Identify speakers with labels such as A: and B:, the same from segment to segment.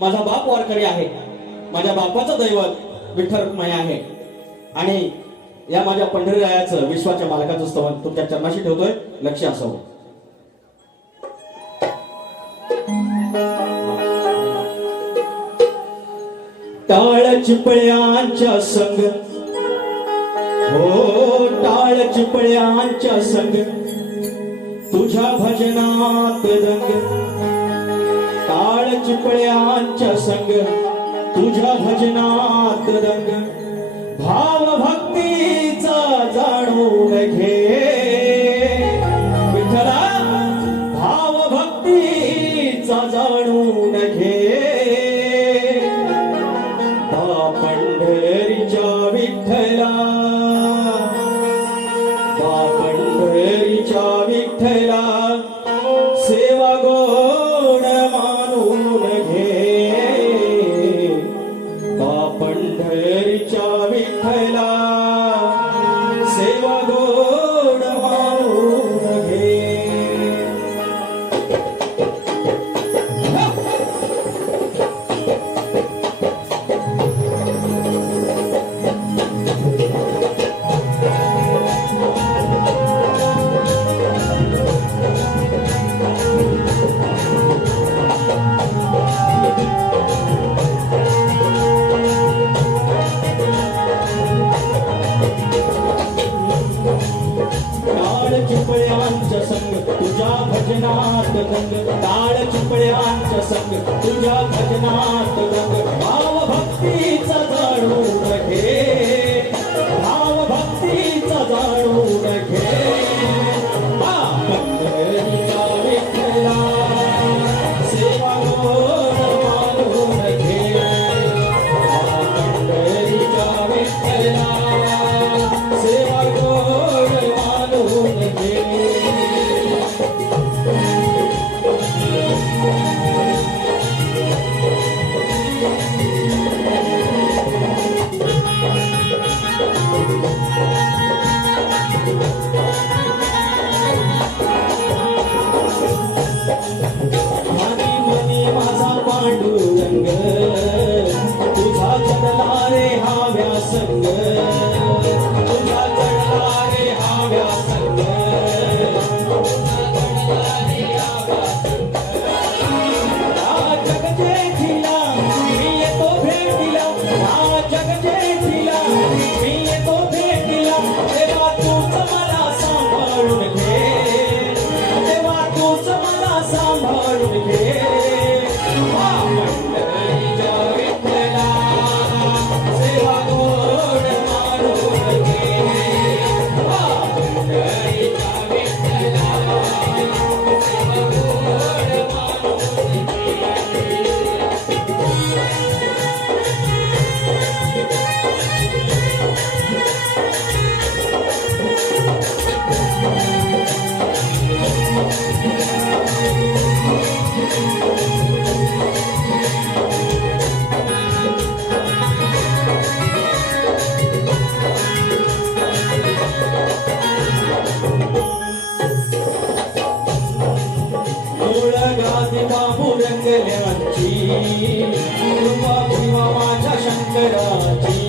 A: माझा बाप वारकरी आहे. माझ्या बापाचं दैवत विठ्ठल रुक्माई आहे. आणि या माझ्या पंढरीरायाचं विश्वाच्या मालकाचं स्तवन तुमच्या चरणाशी ठेवतोय. लक्ष असावं टाळ चिपळ्यांच्या संग. हो टाळ चिपळ्यांच्या संग. तुझ्या भजनात रंग. चिपळ्यांच्या संग तुझ्या भजनात रंग भाव भक्तीचा जाणून घे. विठला भाव भक्तीचा जाणून घे. पंढरे रंग डाळ चिपळे माणसं संग तुझ्या भजनात रंग शंकराची माझ्या शंकराची.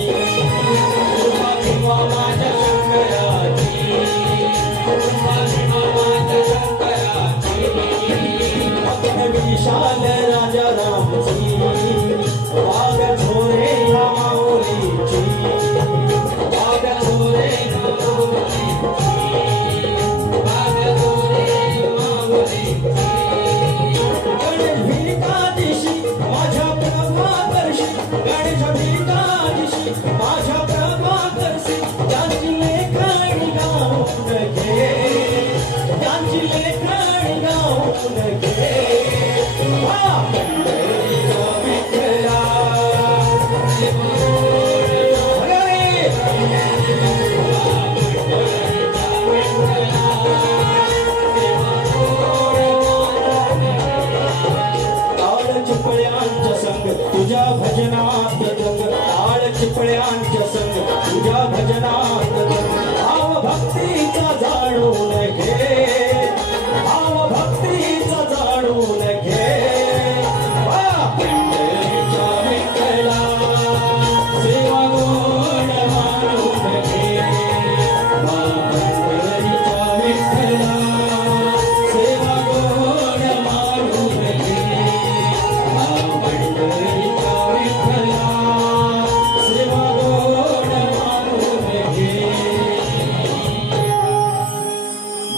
A: Linda. 나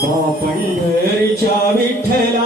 A: पंढरीच्या विठ्ठला.